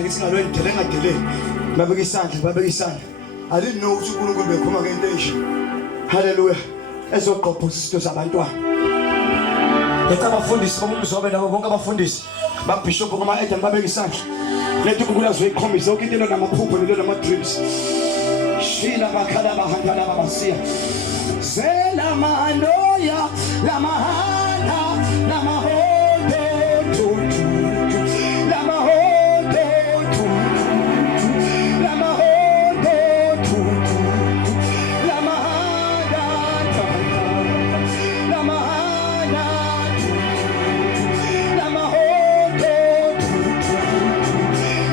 isandla ke singalweni dele ngadele. Babeka isandla. I didn't know ukuthi uNkulunkulu bekhuluma ngento enje. Hallelujah. Ezoqopha isito zabantwana. Letha abafundisi bomzobe nabo bonke abafundisi. Babishop ngama Adam babeka isandla. Letha uNkulunkulu azoyikhombisa yonke into namaphupho nento nama-dreams. Shila bakhala bahamba labasiya. Zela manoya la mahana la mahodo tutu la mahodo tutu la mahodo tutu la mahana la mahana la mahodo tutu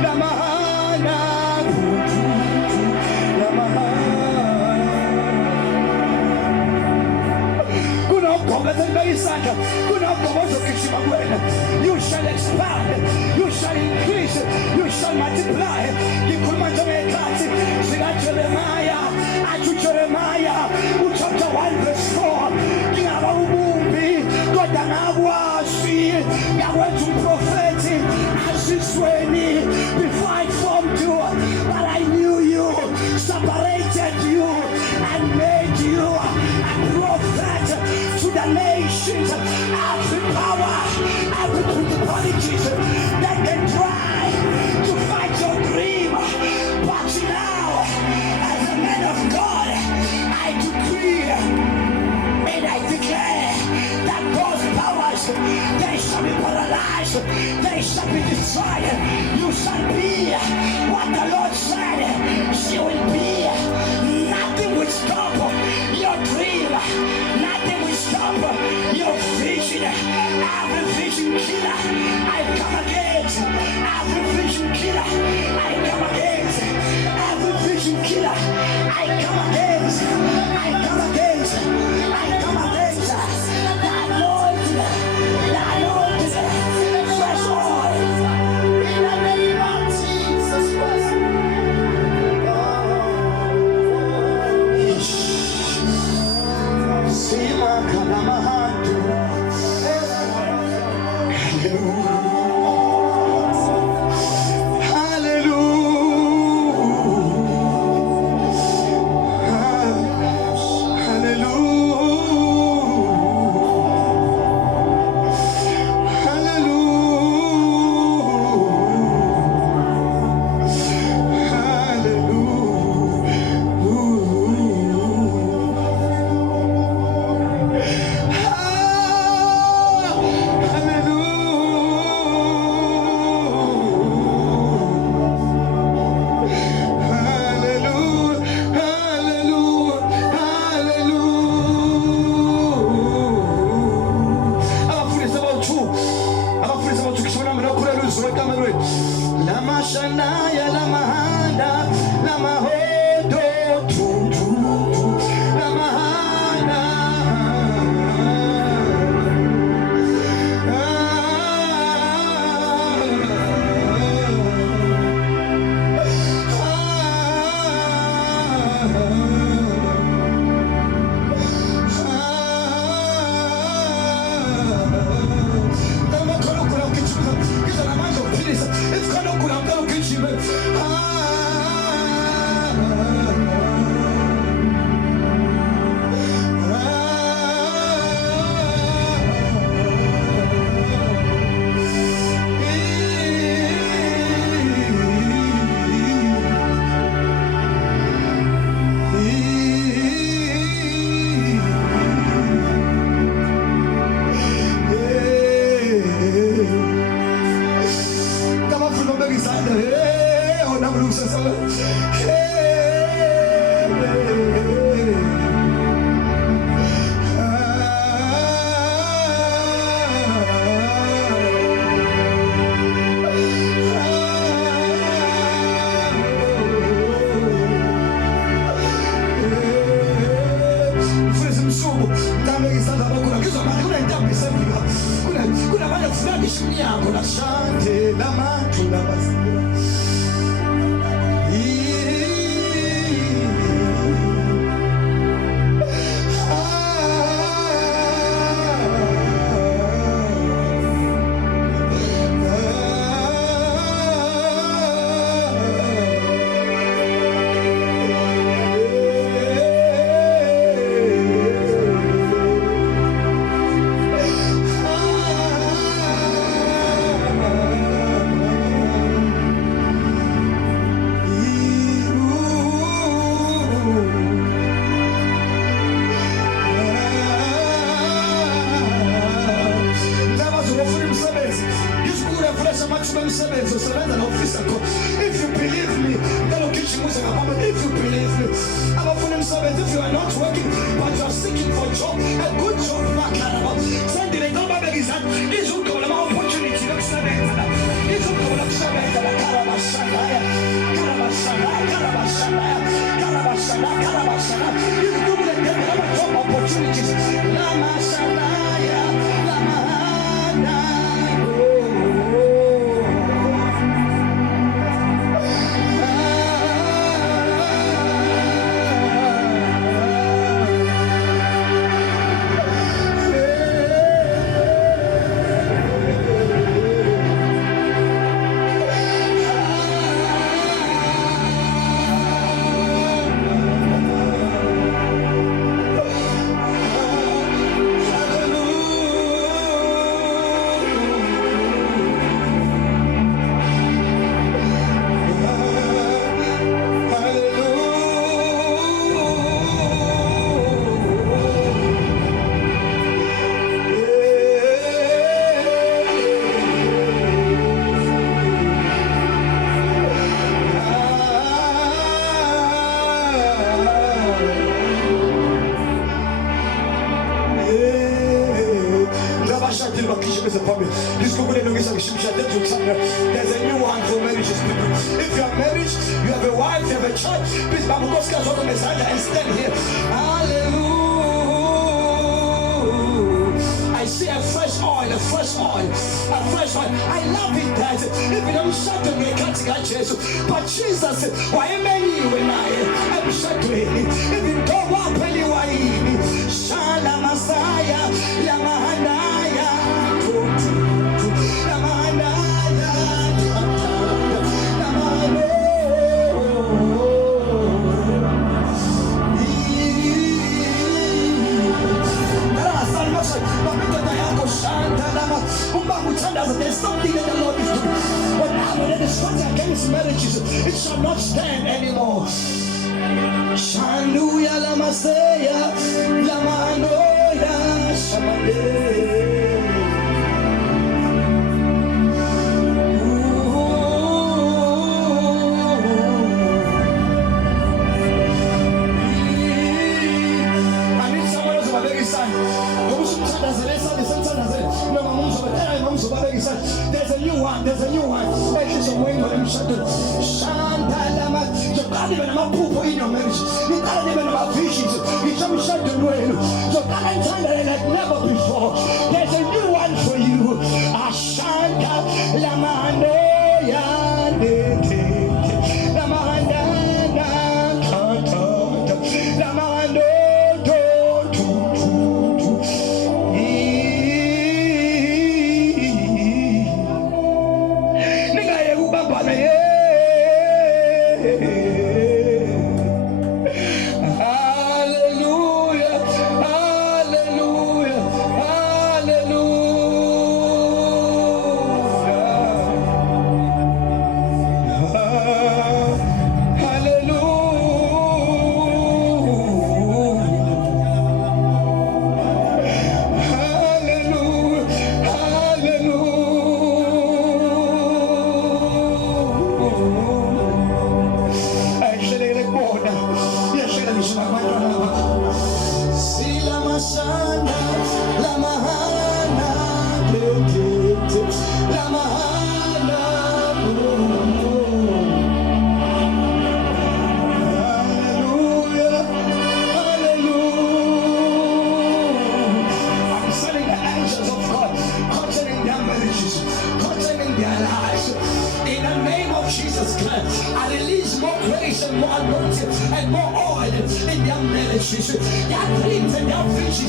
la mahana la mahana. You shall expand, you shall increase, you shall multiply. Jeremiah, chapter 1 verse 4. Before I formed you, but I knew you, separated you, and made you a prophet to the nations. Every power, every principalities that can try to fight your dream. But now, as a man of God, I decree and I declare that those powers, they shall be paralyzed, they shall be destroyed. You shall be what the Lord said she will be. Nothing will stop your dream. Nothing will stop your vision. Every vision killer, I come against. Every vision killer, I come against. Every vision killer, I come against. I come against. I come against. The anointing, fresh oil. In the name of Jesus Christ. If you believe me, if you believe me, if you are not working but you are seeking for a job, a good job, Sunday they don't bother is that is who call them opportunity. Is who call them opportunities. Lama Shalaya, Lama There's a new one for marriages, people. If you are married, you have a wife, you have a child, please, and stand here. Hallelujah. I see a fresh oil, a fresh oil, a fresh oil. I love it that if you don't shut to me, can't get Jesus. But Jesus said, why am I when I am shut to him? If you don't want any why, Shala Messiah, Yamahanaya, there's something that the Lord is doing. But now when it is fighting against marriages, it shall not stand anymore. Shanduya Lamaseya, Lamanoya, Shamade. There's a new one, there's a new one. There's a wing for them. You can't even wamaphupho in your marriage. You can't even have visions. You can't shut the way. You can't find it like never before. There's a new one for you. Ashanta Lamano Yande Lamanda Kata Lamando.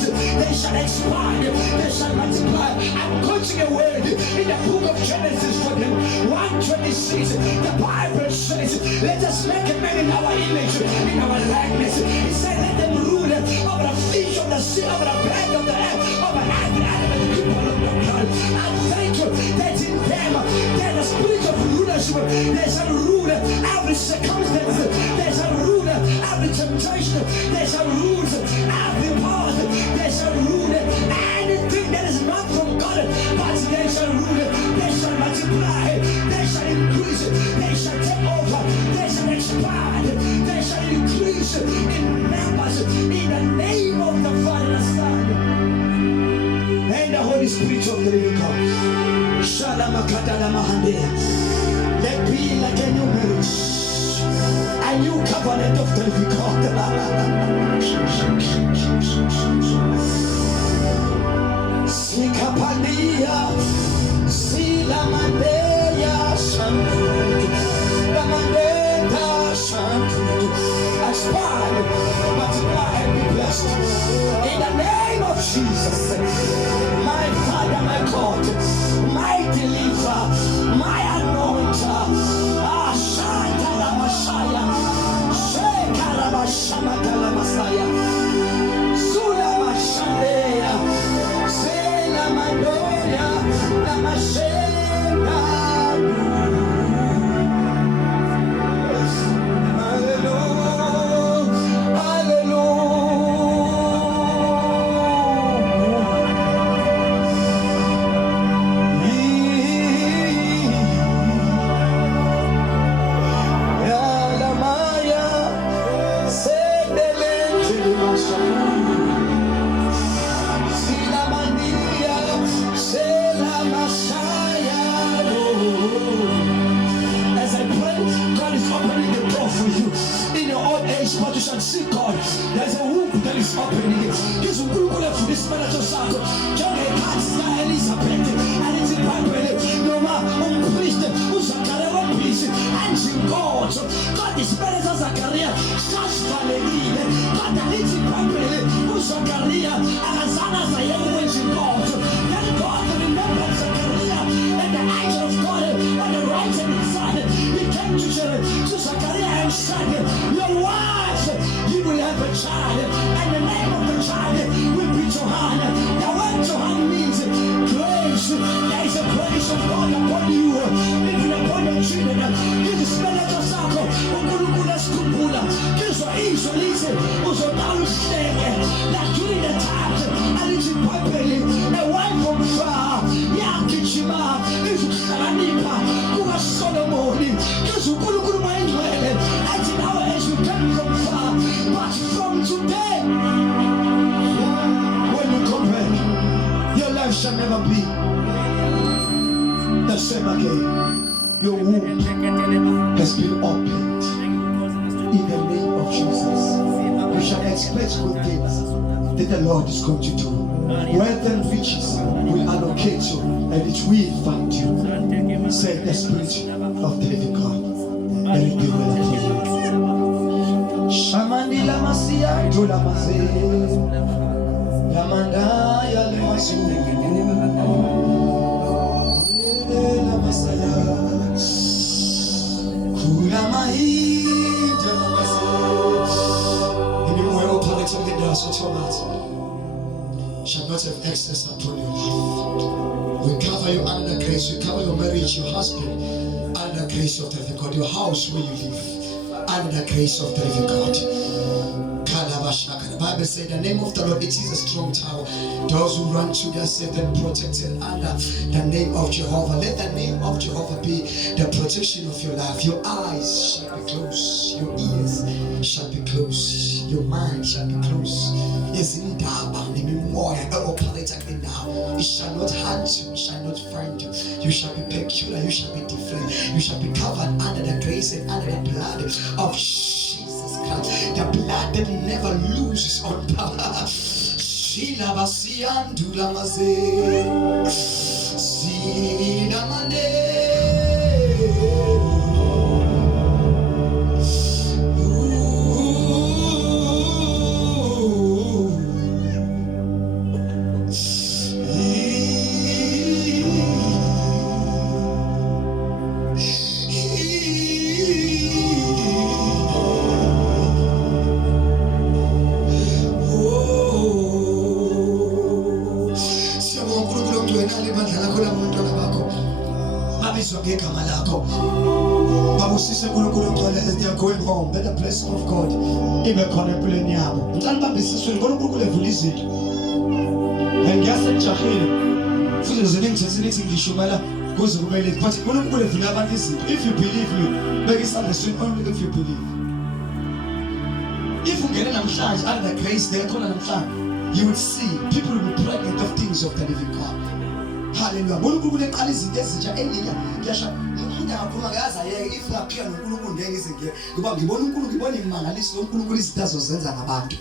They shall expand, they shall multiply. I'm quoting a word in the book of Genesis for them. 1:26. The Bible says, let us make a man in our image, in our likeness. He said, let them rule over the fish of the sea, over the bird of the air, over every animal, the people of the blood. I thank you that in them there's a spirit of rulership. They shall rule every circumstance. They shall rule every temptation. They shall rule every path. They shall rule anything that is not from God, but they shall rule. They shall multiply. They shall increase. Holy Spirit of the living God. Let be like a new marriage, a new covenant of the living God. Sikapania, Silamandeya, Lamandeta, expand, multiply and be blessed. In the name of Jesus, my Father, my God, my deliverer, my anointer, Shanta la Messiah, Shekara Mashamata la Messiah, Sula Mashandea, Sela Mandoya, la Mashenda. But you shall see God. There's a womb that is opening. This will go for this spiritual circle. John Elizabeth and it's in Bible. No man, priest, who's a Zachariah priest, and God. God is better than Zachariah. Such Valerie, God that is in Bible. Who's Zachariah and Azana Zayem when she God. Then God remembered Zachariah and the angel of God on the right hand side. He came to Zachariah and said, your wife, you will have a child, and the name of the child will be Johanna. Now what Johanna means, grace, there is a grace of God upon you, even upon your children. This is spiritual circle, Ukulukula Skupula, this is easy, also down that during the time, and it's in Bible, a wife from far, Yakishima, is Anipa, who was Solomon, this Ukulukulu mind, and in our age we come from far, but from today, when you compare, your life shall never be the same again. Your womb has been opened in the name of Jesus. You shall expect good things that the Lord is going to do. Wealth and riches will allocate you, and it will find you, said the Spirit of the living God. And it be well with you. Shamani la masia to la mase, la mandaya la masu, la masaya, kula mahita la mase. Any more authority in the Durban Tongaat shall not have access upon your life. We cover you under grace. We cover your marriage, your husband, under the grace of the living God. Your house where you live, under the grace of the living God. The Bible says the name of the Lord, it is a strong tower. Those who run to their safe and protected under the name of Jehovah. Let the name of Jehovah be the protection of your life. Your eyes shall be closed. Your ears shall be closed. Your mind shall be closed. It shall not hunt you, it shall not find you. You shall be peculiar, you shall be different. You shall be covered under the grace and under the blood of Jesus Christ. The blood that never loses on power. Shila basiandula maze. Sina mande. As they are going home, let the blessing of God be upon them. And if you believe me, make it understood only if you believe. If you get an under the grace, you would see people will be pregnant of things of the living God. Hallelujah. Bona uNkulunkulu eqala izinto ezintsha eLika ngiyasha umuntu angakhuluma ngaza yeke if ngaphika noNkulunkulu ngeke ngizinge ngoba ngibona uNkulunkulu ngibona imangaliso loNkulunkulu izinto azozenza ngabantu.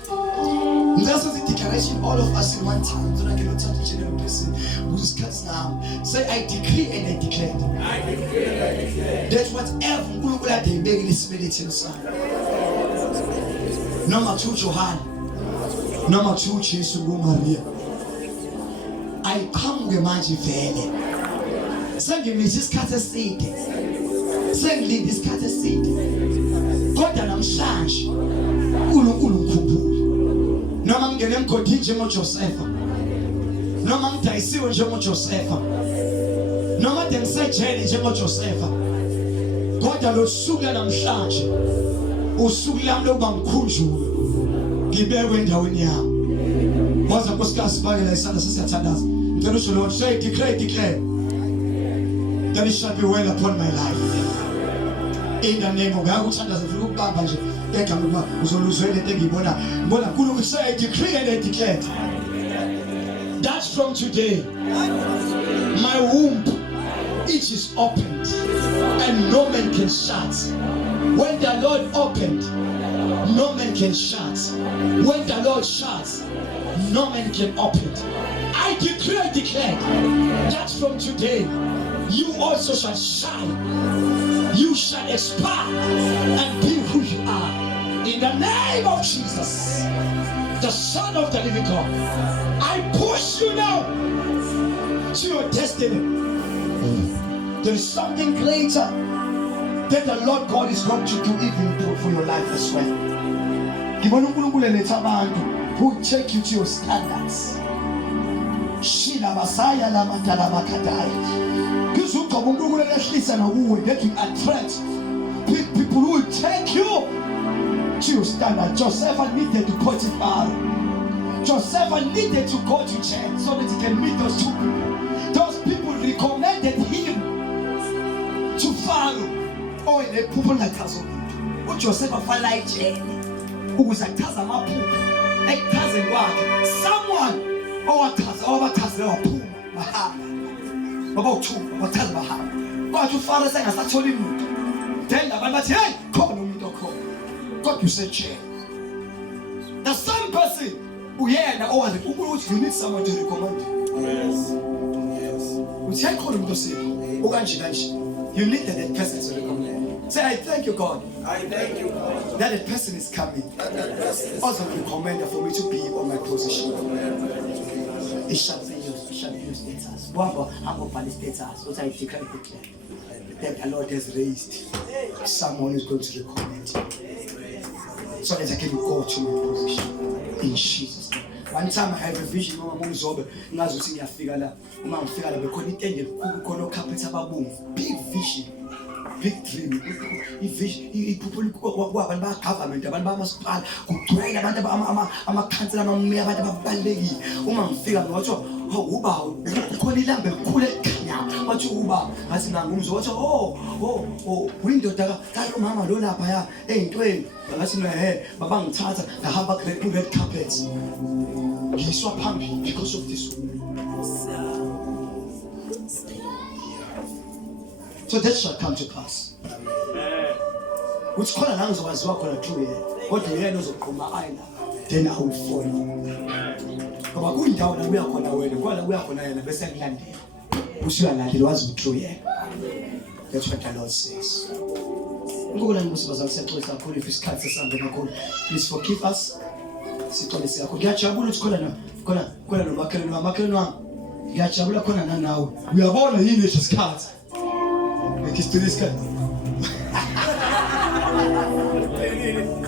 Ngiyasho the declaration all of us in one time so I cannot touch each and every person who's cuts now. Say I decree and I declare. I decree and I declare. That whatever uNkulunkulu ade ibekile isibelethelo sami. Noma kuthiwa uJohane noma kuthiwa uJesu nguMaria ayiqhamuke manje vele sengimise isikhathi eside sengilinde isikhathi eside kodwa namhlanje uNkulunkulu ngikhumbule noma ngene emgodini njengoJosefa noma ngidayisiwe njengoJosefa noma dengisejele njengoJosefa kodwa lo suku namhlanje usuku lami lokuba ngikhunjulwe ngibekwe endaweni yami waza nkosikazi bakela isandla sesiyathandaza ngicela usho Lord say declare that it shall be well upon my life in the name of God. Ukuthandaza ufuna ukubamba nje egama ukuba uzoluzwela into engiyibona ngibona uNkulunkulu say decree and I declare that from today my womb it is opened and no man can shut. When the Lord opened, no man can shut. When the Lord shuts, no man can open. I declare that from today, you also shall shine. You shall expand and be who you are. In the name of Jesus, the Son of the living God, I push you now to your destiny. There is something greater that the Lord God is going to do even for your life as well. Ngibona uNkulunkulu eletha abantu who take you to your standards. Shila basaya la matala bakadai. Ngizugcoba uNkulunkulu elehlisa nakuwe that you attract people who will take you to your standard. Jesefa needed to put it out. Jesefa needed to go to church so that he can meet those two people. Those people recommended him to Pharaoh. Oh, in a people like us, what Jesefa fala ijeni ukuze achaza amaphupho ekuchaze kwakhe someone owachaze waphuma bahamba baba uthuma wachaza bahamba kwathi uFaro sengasatholi umuntu then abantu bathi hey khona umuntu okhona kodwa usejeni the same person uyena owazi ukuthi you need someone to recommend you. Yes uthi hey khona umuntu osipho okanje kanje you need that person to recommend. Say, I thank you, God. I thank you, God. That a person is coming. Also, recommend for me to be on my position. It shall be used. It shall be used status. Whatever I'm on the status. What I declare that the Lord has raised someone who is going to recommend you, so that I can go to my position. In Jesus' name. One time I had a vision. Mama Mzobe. Ngazi ukuthi ngiyafika la. Uma ngifika la bekhona intende enkulu khona okhaphetha ababomvu. Big vision. Big dream, iphupho kwabantu ba government, abantu bamasipala, kugcwele abantu amakhansela amameya, abantu ababalekile. Uma ngifika ngathi uba ukhona ilambe elikhulu elikhanya. Wathi uba ngathi ngangumzo wathi windoda ka mama lo lapha ya eyintweni. Ngathi baba ngithatha ngahamba ku red carpet. Ngiswa phambili because of this woman. So that shall come to pass. Which khona la ngizowaziwa khona true kodwa yena ozoqhuma ayina then I will follow. Ngoba kuyindawo la uya khona wena kwala uya khona yena bese ngilandela. Usiyalandela wazi true yena. That's what the Lord says. Ngokula ngibusibazana siyacela kakhulu isikhathi sesambe kakhulu. Please forgive us. Sixolisa kakhulu. Ngiyajabula ukuthi khona nomakhelwane wami. Ngiyajabula khona nanawe. Uyabona yini leso sikhathi? Kiss to this guy.